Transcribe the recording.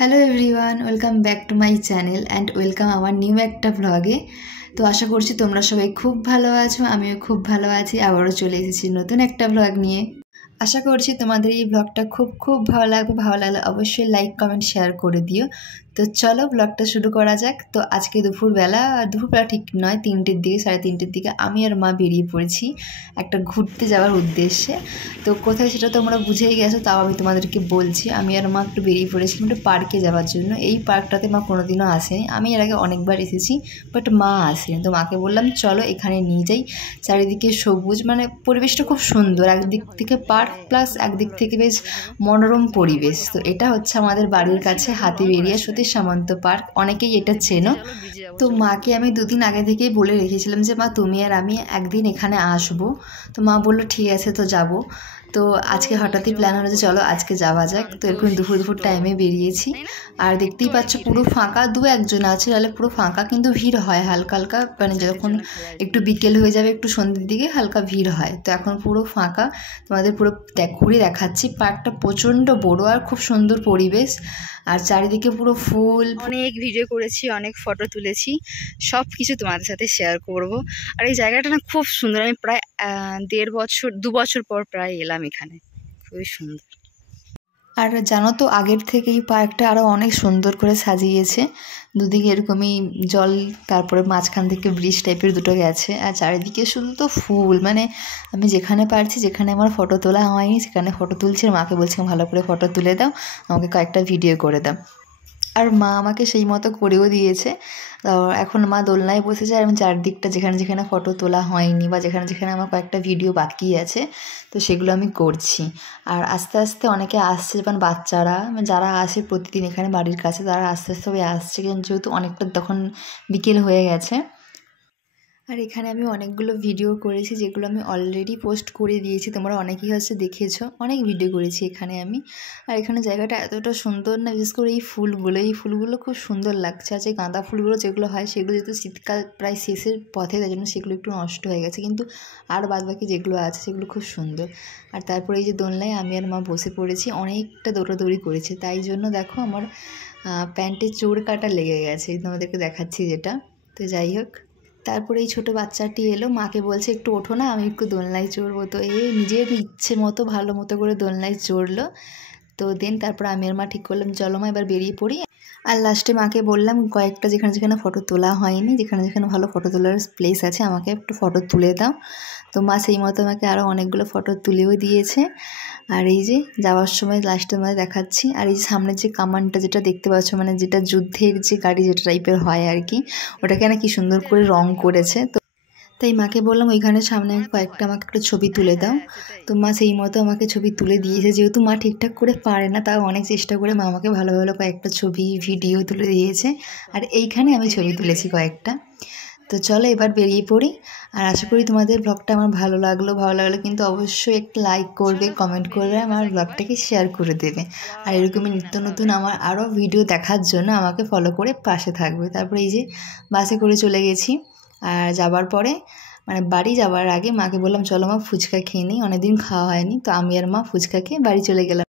Hello everyone, welcome back to my channel and welcome আমার new একটা ব্লগে। তো আশা করছি তোমরা সবাই খুব ভালো আছো, আমিও খুব ভালো আছি। আবারও চলে এসেছি নতুন একটা ব্লগ নিয়ে। আশা করছি তোমাদের এই ব্লগটা খুব খুব ভালো লাগবে। ভালো লাগলে অবশ্যই লাইক কমেন্ট শেয়ার করে দিও। তো চলো ব্লগটা শুরু করা যাক। তো আজকে দুপুরবেলা ঠিক নয়, 3টের দিকে, 3:30 দিকে আমি আর মা বেরিয়ে পড়েছি একটা ঘুরতে যাওয়ার উদ্দেশ্যে। তো কোথায় সেটা তোমরা বুঝেই গেছো, তাও আমি তোমাদেরকে বলছি। আমি আর মা একটু বেরিয়ে পড়েছিলাম একটু পার্কে যাওয়ার জন্য। এই পার্কটাতে মা কোনোদিনও আসেনি, আমি এর আগে অনেকবার এসেছি, বাট মা আসেনি। তো মাকে বললাম চলো এখানে নিয়ে যাই। চারিদিকে সবুজ, মানে পরিবেশটা খুব সুন্দর, একদিক থেকে পার্ক প্লাস একদিক থেকে বেশ মনোরম পরিবেশ। তো এটা হচ্ছে আমাদের বাড়ির কাছে হাতিবেড়িয়া সতীশ সামন্ত পার্ক, অনেকেই এটা চেনো। তো মাকে আমি 2 দিন আগে থেকেই বলে রেখেছিলাম যে মা তুমি আর আমি একদিন এখানে আসবো। তো মা বললো ঠিক আছে, তো যাব। তো আজকে হঠাৎই প্ল্যান হলো যে চলো আজকে যাওয়া যাক। তো এরকম দুপুর টাইমে বেরিয়েছি। আর দেখতেই পাচ্ছ পুরো ফাঁকা, 2-1 আছে, তাহলে পুরো ফাঁকা, কিন্তু ভিড় হয় হালকা হালকা, মানে যখন একটু বিকেল হয়ে যাবে, একটু সন্ধ্যের দিকে হালকা ভিড় হয়। তো এখন পুরো ফাঁকা। তোমাদের পুরো ঘুরে দেখাচ্ছি। পার্কটা প্রচণ্ড বড় আর খুব সুন্দর পরিবেশ, আর চারিদিকে পুরো ফুল। অনেক ভিডিও করেছি, অনেক ফটো তুলেছি, সব কিছু তোমাদের সাথে শেয়ার করব। আর এই জায়গাটা না খুব সুন্দর। আমি প্রায় 2 বছর পর প্রায় এলাম এখানে, খুবই সুন্দর। আর জানো তো, আগের থেকে এই পার্কটা আরও অনেক সুন্দর করে সাজিয়েছে। দুদিকে এরকমই জল, তারপরে মাঝখান থেকে ব্রিজ টাইপের দুটো গেছে, আর চারিদিকে শুধু তো ফুল। মানে আমি যেখানে পারছি, যেখানে আমার ফটো তোলা হয়নি সেখানে ফটো তুলছি। আর মাকে বলছিলাম ভালো করে ফটো তুলে দাও, আমাকে কয়েকটা ভিডিও করে দাও। আর মা আমাকে সেই মতো করেও দিয়েছে। তো এখন মা দোলনায় বসেছে, আর আমি চারদিকটা যেখানে যেখানে ফটো তোলা হয়নি বা যেখানে যেখানে আমার কয়েকটা ভিডিও বাকি আছে, তো সেগুলো আমি করছি। আর আস্তে আস্তে অনেকে আসছে, যেমন বাচ্চারা, যারা আসে প্রতিদিন এখানে বাড়ির কাছে, তারা আস্তে আস্তে সবাই আসছে, কিন্তু যেহেতু অনেকটা তখন বিকেল হয়ে গেছে। আর এখানে আমি অনেকগুলো ভিডিও করেছি, যেগুলো আমি অলরেডি পোস্ট করে দিয়েছি, তোমরা অনেকেই হচ্ছে দেখেছো। অনেক ভিডিও করেছি এখানে আমি। আর এখানে জায়গাটা এতটা সুন্দর না, বিশেষ করে এই ফুলগুলো খুব সুন্দর লাগছে। আর যে গাঁদা ফুলগুলো যেগুলো হয়, সেগুলো যেহেতু শীতকাল প্রায় শেষের পথে, তাই জন্য সেগুলো একটু নষ্ট হয়ে গেছে, কিন্তু আর বাদবাকি যেগুলো আছে সেগুলো খুব সুন্দর। আর তারপরে এই যে দোলনায় আমি আর মা বসে পড়েছি, অনেকটা দৌড়াদৌড়ি করেছে, তাই জন্য দেখো আমার প্যান্টে চোর কাটা লেগে গেছে, তোমাদেরকে দেখাচ্ছি যেটা। তো যাই হোক, তারপরে এই ছোটো বাচ্চাটি এলো, মাকে বলছে একটু ওঠো না, আমি একটু দোলনায় চড়বো। তো এই নিজের ইচ্ছে মতো ভালো মতো করে দোলনায় চড়লো। তো তারপর আমি আর মা ঠিক করলাম চলো মা এবার বেরিয়ে পড়ি। আর লাস্টে মাকে বললাম কয়েকটা যেখানে যেখানে ফটো তোলা হয়নি, যেখানে যেখানে ভালো ফটো তোলার প্লেস আছে, আমাকে একটু ফটো তুলে দাও। তো মা সেই মতো আমাকে আরও অনেকগুলো ফটো তুলেও দিয়েছে। আর এই যে যাওয়ার সময় লাস্টে আমাদের দেখাচ্ছি। আর এই যে সামনের যে কামানটা যেটা দেখতে পাচ্ছ, মানে যেটা যুদ্ধের যে গাড়ি যেটা টাইপের হয় আর কি, ওটাকে না কি সুন্দর করে রং করেছে। তো তাই মাকে বললাম ওইখানে সামনে কয়েকটা আমাকে একটা ছবি তুলে দাও। তো মা সেই মতো আমাকে ছবি তুলে দিয়েছে। যেহেতু মা ঠিকঠাক করে পারে না, তাও অনেক চেষ্টা করে মা আমাকে ভালো ভালো কয়েকটা ছবি ভিডিও তুলে দিয়েছে। আর এইখানে আমি ছবি তুলেছি কয়েকটা। তো চলো এবার বেরিয়ে পড়ি। আর আশা করি তোমাদের ব্লগটা আমার ভালো লাগলো কিন্তু অবশ্যই একটা লাইক করবে, কমেন্ট করবে, আমার ব্লগটাকে শেয়ার করে দেবে। আর এরকমই নিত্য নতুন আমার আরও ভিডিও দেখার জন্য আমাকে ফলো করে পাশে থাকবে। তারপরে এই যে বাসে করে চলে গেছি। আর যাবার পরে, মানে বাড়ি যাওয়ার আগে মাকে বললাম চলো মা ফুচকা খেয়ে নিই, অনেকদিন খাওয়া হয়নি। তো আমি আর মা ফুচকা খেয়ে বাড়ি চলে গেলাম।